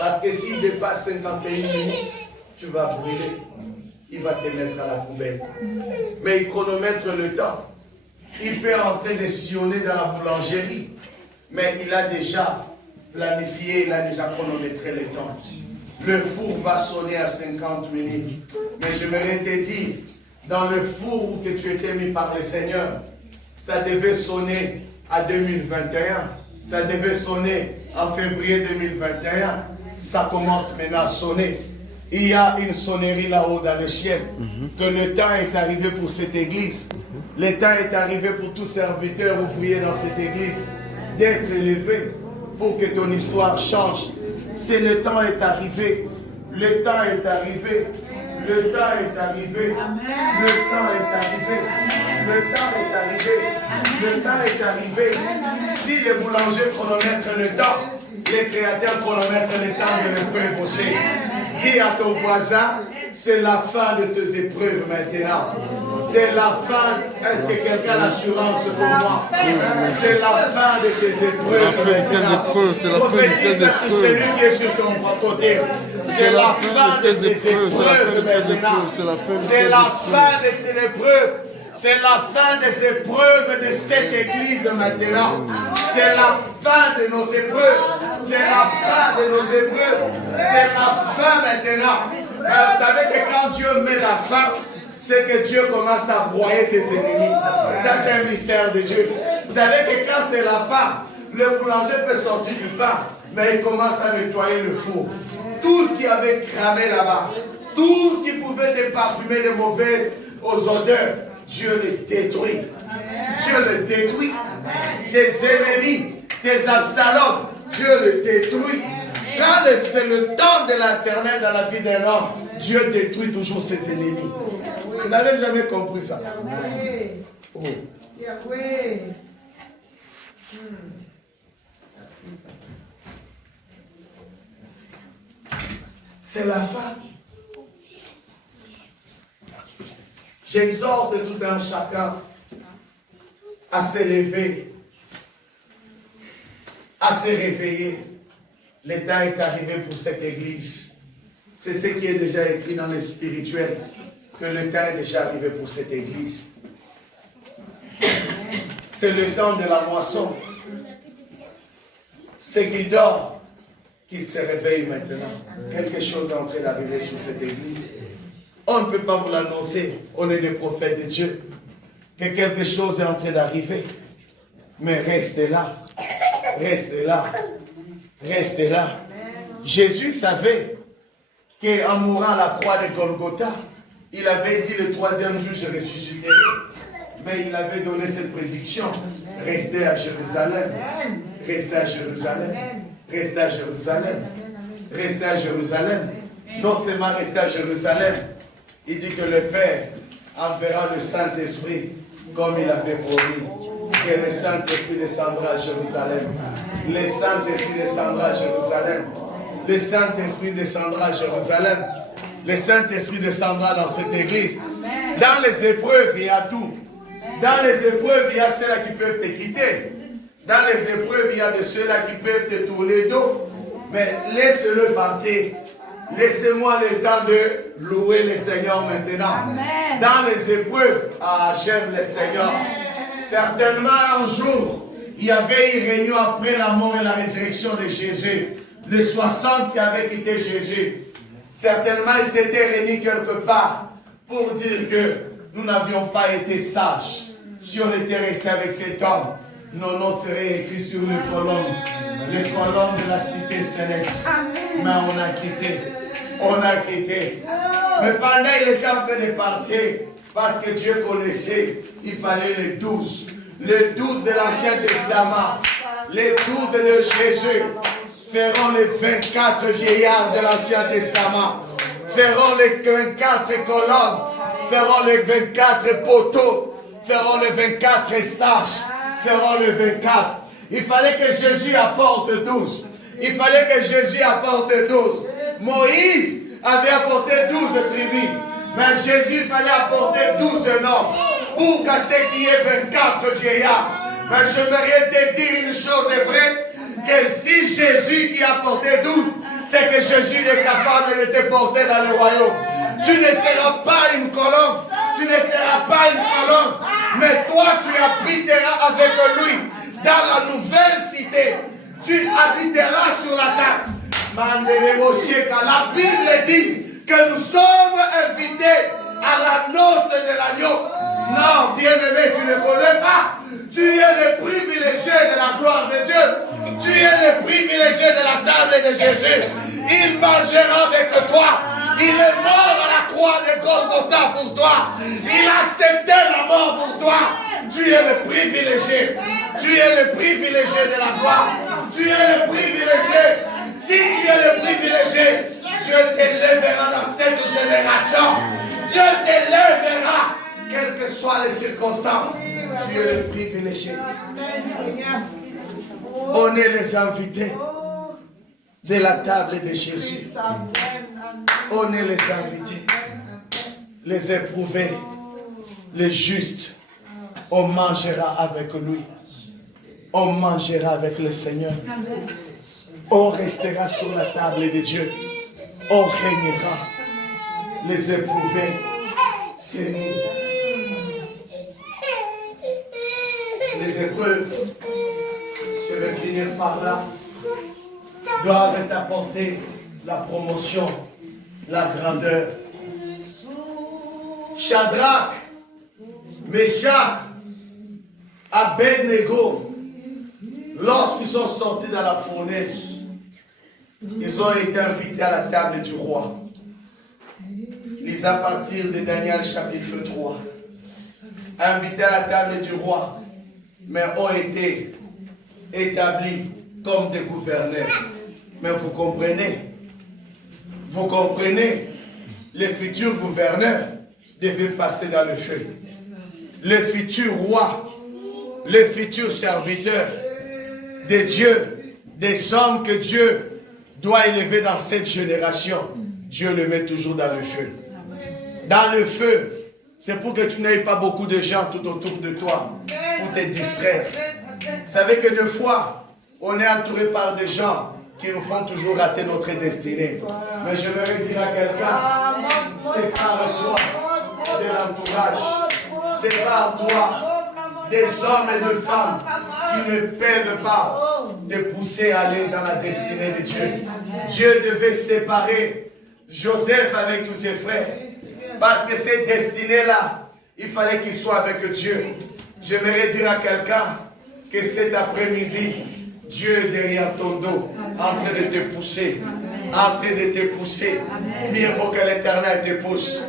Parce que s'il dépasse 51 minutes, tu vas brûler. Il va te mettre à la poubelle. Mais il chronomètre le temps. Il peut entrer et sillonner dans la boulangerie. Mais il a déjà planifié, il a déjà chronométré le temps. Le four va sonner à 50 minutes. Mais j'aimerais te dire, dans le four où que tu étais mis par le Seigneur, ça devait sonner à 2021. Ça devait sonner en février 2021. Ça commence maintenant à sonner. Il y a une sonnerie là-haut dans le ciel. Que le temps est arrivé pour cette église. Le temps est arrivé pour tous serviteurs ouvriers dans cette église d'être élevés pour que ton histoire change. C'est le temps est arrivé. Le temps est arrivé. Le temps est arrivé. Le temps est arrivé. Le temps est arrivé. Le temps est arrivé. Si les boulangers chronomètrent le temps, les créateurs chronomètrent le temps de l'épreuve aussi. Dis à ton voisin, c'est la fin de tes épreuves maintenant. C'est la fin. Est-ce que quelqu'un a l'assurance pour moi? C'est la fin de tes épreuves. Prophétise ça sur celui qui est sur ton côté. C'est la fin de tes épreuves maintenant. C'est la fin de tes épreuves. C'est la fin des épreuves de cette église maintenant. C'est la fin de nos épreuves. C'est la fin de nos épreuves. C'est la fin maintenant. Vous savez que quand Dieu met la fin, c'est que Dieu commence à broyer tes ennemis. Ça, c'est un mystère de Dieu. Vous savez que quand c'est la fin, le boulanger peut sortir du pain, mais il commence à nettoyer le four. Tout ce qui avait cramé là-bas, tout ce qui pouvait te parfumer de mauvais aux odeurs, Dieu le détruit. Dieu le détruit. Tes ennemis, tes Absalom, Dieu le détruit. Quand c'est le temps de l'éternel dans la vie d'un homme, Dieu détruit toujours ses ennemis. Vous n'avez jamais compris ça. Oh. C'est la fin. J'exhorte tout un chacun à s'élever, à se réveiller. Le temps est arrivé pour cette église. C'est ce qui est déjà écrit dans le spirituel, que le temps est déjà arrivé pour cette église. C'est le temps de la moisson. Ceux qui dorment, qu'ils se réveillent maintenant. Quelque chose est en train d'arriver sur cette église. On ne peut pas vous l'annoncer. On est des prophètes de Dieu. Que quelque chose est en train d'arriver. Mais restez là. Restez là. Restez là. Jésus savait qu'en mourant à la croix de Golgotha, il avait dit le troisième jour, je ressusciterai. Mais il avait donné cette prédiction. Restez à Jérusalem. Restez à Jérusalem. Restez à Jérusalem. Restez à Jérusalem. Non seulement restez à Jérusalem, il dit que le Père enverra le Saint-Esprit comme il avait promis. Que le Saint-Esprit descendra à Jérusalem. Le Saint-Esprit descendra à Jérusalem. Le Saint-Esprit descendra à Jérusalem. Le Saint-Esprit descendra dans cette église. Dans les épreuves, il y a tout. Dans les épreuves, il y a ceux-là qui peuvent te quitter. Dans les épreuves, il y a de ceux-là qui peuvent te tourner le dos. Mais laisse-le partir. Laissez-moi le temps de louer le Seigneur maintenant. Amen. Dans les épreuves, j'aime le Seigneur. Certainement un jour, il y avait une réunion après la mort et la résurrection de Jésus. Les 60 qui avaient quitté Jésus. Certainement, ils s'étaient réunis quelque part pour dire que nous n'avions pas été sages. Si on était resté avec cet homme, nos noms seraient écrits sur les colonnes de la cité céleste. Mais on a quitté. On a quitté. Mais pendant il était en train de partir, parce que Dieu connaissait, il fallait les 12. Les 12 de l'Ancien Testament, les 12 de Jésus, feront les 24 vieillards de l'Ancien Testament, feront les 24 colonnes, feront les 24 poteaux, feront les 24 sages, feront les 24. Il fallait que Jésus apporte 12. Il fallait que Jésus apporte 12. Moïse avait apporté 12 tribus. Mais Jésus fallait apporter 12 noms pour casser qu'il y ait 24 vieillards. Mais j'aimerais te dire une chose est vraie, que si Jésus qui a apporté 12, c'est que est capable de te porter dans le royaume. Tu ne seras pas une colombe. Tu ne seras pas une colombe. Mais toi, tu habiteras avec lui dans la nouvelle cité. Tu habiteras sur la table. La Bible dit que nous sommes invités à la noce de l'agneau. Non, bien-aimé, tu ne connais pas. Tu es le privilégié de la gloire de Dieu. Tu es le privilégié de la table de Jésus. Il mangera avec toi. Il est mort à la croix de Golgotha pour toi. Il a accepté la mort pour toi. Tu es le privilégié. Tu es le privilégié de la gloire. Tu es le privilégié. Si tu es le privilégié, Dieu t'élèvera dans cette génération. Dieu t'élèvera, quelles que soient les circonstances. Tu es le privilégié. On est les invités de la table de Jésus. On est les invités, les éprouvés, les justes. On mangera avec lui. On mangera avec le Seigneur. On restera sur la table de Dieu. On régnera. Les éprouvés, c'est nous. Les épreuves, je vais finir par là, doivent t'apporter la promotion, la grandeur. Shadrach, Meshach, Abednego, lorsqu'ils sont sortis dans la fournaise, ils ont été invités à la table du roi. Lisez à partir de Daniel chapitre 3. Invités à la table du roi, mais ont été établis comme des gouverneurs. Mais vous comprenez, les futurs gouverneurs devaient passer dans le feu. Les futurs rois, les futurs serviteurs de Dieu, des hommes que Dieu doit élever dans cette génération, Dieu le met toujours dans le feu. Dans le feu, c'est pour que tu n'aies pas beaucoup de gens tout autour de toi pour te distraire. Vous savez que des fois, on est entouré par des gens qui nous font toujours rater notre destinée. Mais je vais dire à quelqu'un, sépare-toi de l'entourage. Sépare-toi des hommes et de femmes qui ne peuvent pas te pousser à aller dans la destinée de Dieu. Dieu devait séparer Joseph avec tous ses frères. Parce que cette destinée-là, il fallait qu'il soit avec Dieu. J'aimerais dire à quelqu'un que cet après-midi, Dieu est derrière ton dos, en train de te pousser. En train de te pousser. Mieux vaut que l'Éternel te pousse.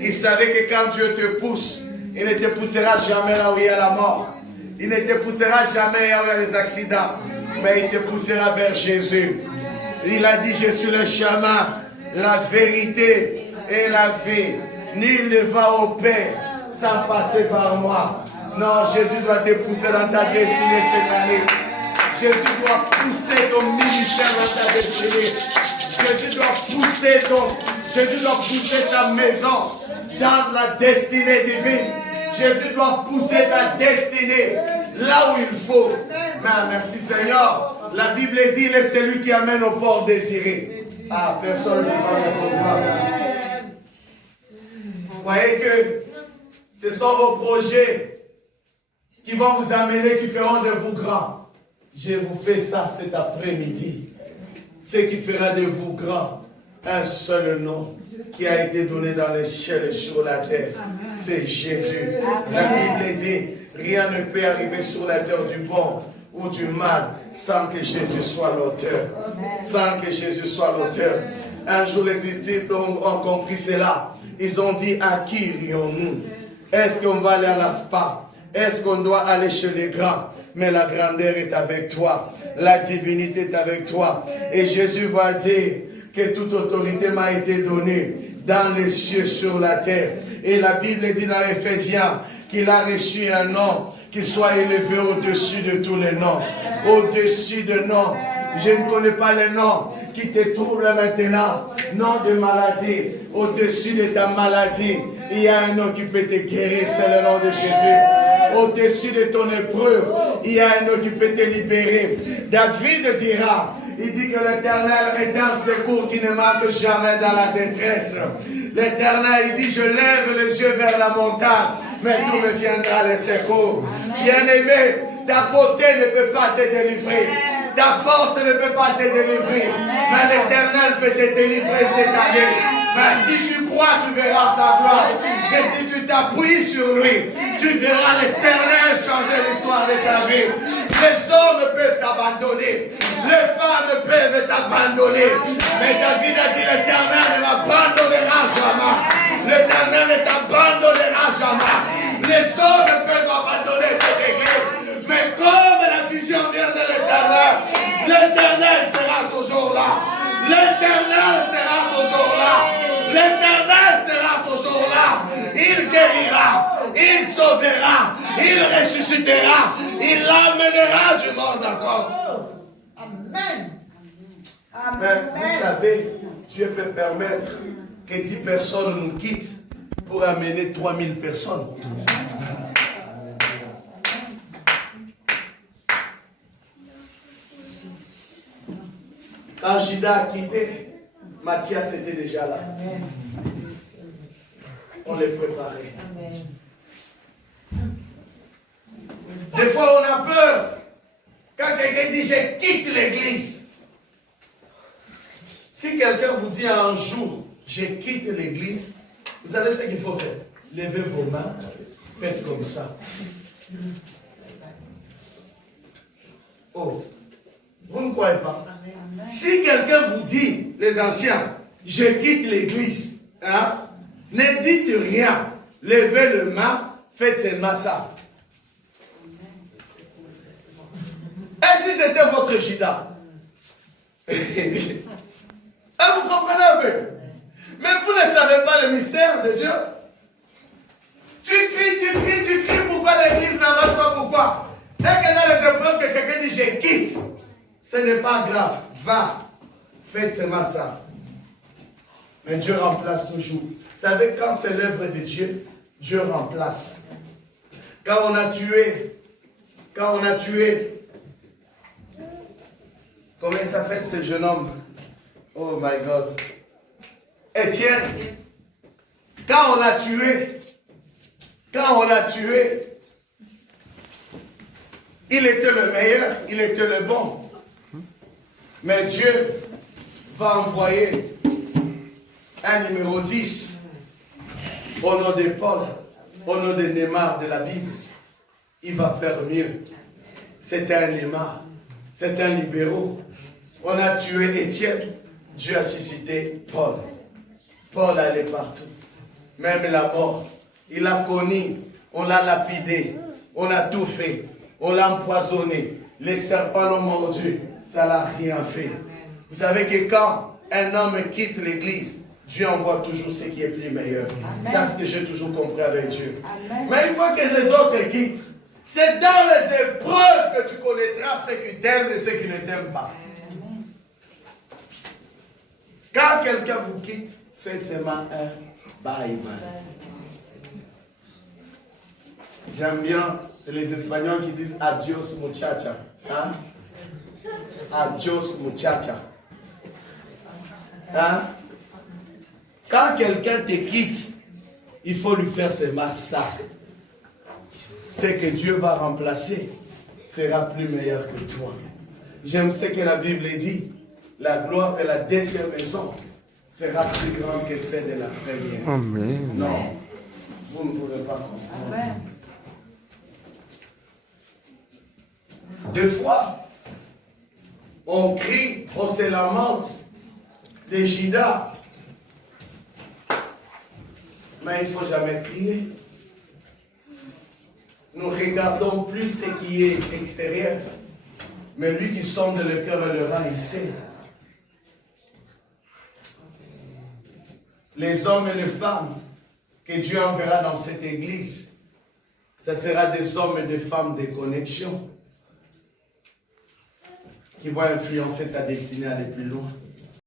Il savait que quand Dieu te pousse, il ne te poussera jamais là où il y a la mort. Il ne te poussera jamais là où il y a les accidents. Mais il te poussera vers Jésus. Il a dit, je suis le chemin, la vérité et la vie. Nul ne va au Père sans passer par moi. Non, Jésus doit te pousser dans ta destinée cette année. Jésus doit pousser ton ministère dans ta destinée. Jésus doit pousser ta maison dans la destinée divine. Jésus doit pousser ta destinée là où il faut. Merci Seigneur. La Bible dit, il est celui qui amène au port désiré. Ah, personne ne peut pas répondre. Vous voyez que ce sont vos projets qui vont vous amener, qui feront de vous grands. Je vous fais ça cet après-midi. Ce qui fera de vous grands, un seul nom qui a été donné dans les cieux et sur la terre. C'est Jésus. La Bible dit, rien ne peut arriver sur la terre du bon ou du mal sans que Jésus soit l'auteur. Sans que Jésus soit l'auteur. Un jour, les disciples ont compris cela. Ils ont dit, à qui irions-nous? Est-ce qu'on va aller à la FPA? Est-ce qu'on doit aller chez les grands? Mais la grandeur est avec toi. La divinité est avec toi. Et Jésus va dire que toute autorité m'a été donnée dans les cieux, sur la terre. Et la Bible dit dans Éphésiens qu'il a reçu un nom qui soit élevé au-dessus de tous les noms. Au-dessus de noms. Je ne connais pas les noms qui te troublent maintenant. Nom de maladie. Au-dessus de ta maladie, il y a un nom qui peut te guérir. C'est le nom de Jésus. Au-dessus de ton épreuve, il y a un nom qui peut te libérer. David dira, Il dit que l'Éternel est un secours qui ne manque jamais dans la détresse. L'Éternel, il dit, je lève les yeux vers la montagne, mais d'où me viendra le secours? Bien-aimé, ta beauté ne peut pas te délivrer. Ta force ne peut pas te délivrer. Mais l'Éternel peut te délivrer cette année. Mais si tu crois, tu verras sa gloire. Et si tu t'appuies sur lui, tu verras l'Éternel changer l'histoire de ta vie. Les hommes peuvent t'abandonner. Les femmes peuvent t'abandonner. Mais David a dit, l'Éternel ne m'abandonnera jamais. L'Éternel ne t'abandonnera jamais. Les hommes peuvent abandonner cette église. Mais comme la vision vient de l'Éternel, l'Éternel sera toujours là. L'Éternel sera toujours là. L'Éternel sera toujours là. Il guérira, il sauvera, il ressuscitera, il l'amènera du monde encore. Amen. Mais vous savez, Dieu peut permettre que 10 personnes nous quittent pour amener 3000 personnes. Quand Judas a quitté, Matthias était déjà là. On les préparait. Des fois, on a peur. Quand quelqu'un dit, je quitte l'église. Si quelqu'un vous dit un jour, je quitte l'église, vous savez ce qu'il faut faire. Levez vos mains, faites comme ça. Oh, vous ne croyez pas? Si quelqu'un vous dit, les anciens, je quitte l'église, hein, ne dites rien. Levez le main, faites seulement ça. Et si c'était votre Judas? Ah, vous comprenez un peu? Mais vous ne savez pas le mystère de Dieu. Tu cries, pourquoi l'église n'avance pas, pourquoi? Dès que dans les épreuves que quelqu'un dit, je quitte, ce n'est pas grave. Va, faites seulement ça. Mais Dieu remplace toujours. Vous savez, quand c'est l'œuvre de Dieu, Dieu remplace. Quand on a tué, comment il s'appelle ce jeune homme? Oh my God. Étienne. Quand on l'a tué, il était le meilleur, il était le bon. Mais Dieu va envoyer un numéro 10 au nom de Paul, au nom de Neymar de la Bible. Il va faire mieux. C'est un Neymar, c'est un libéraux. On a tué Étienne, Dieu a suscité Paul. Paul allait partout, même la mort. Il a connu, on l'a lapidé, on a tout fait, on l'a empoisonné. Les serpents l'ont mordu, ça n'a rien fait. Vous savez que quand un homme quitte l'église, Dieu envoie toujours ce qui est plus meilleur. Amen. Ça, c'est ce que j'ai toujours compris avec Dieu. Amen. Mais une fois que les autres quittent, c'est dans les épreuves que tu connaîtras ceux qui t'aiment et ceux qui ne t'aiment pas. Amen. Quand quelqu'un vous quitte, faites seulement un bye-bye. J'aime bien, c'est les Espagnols qui disent adios muchacha. Hein? Adios muchacha. Hein? Quand quelqu'un te quitte, il faut lui faire seulement ça. Ce que Dieu va remplacer sera plus meilleur que toi. J'aime ce que la Bible dit. La gloire de la deuxième maison sera plus grande que celle de la première. Amen. Non, vous ne pourrez pas comprendre. Amen. Des fois, on crie, on se lamente de Judas. Mais il ne faut jamais crier. Nous regardons plus ce qui est extérieur. Mais lui qui sonde le cœur et le rein, il sait. Les hommes et les femmes que Dieu enverra dans cette église, ce sera des hommes et des femmes de connexion qui vont influencer ta destinée à aller plus loin.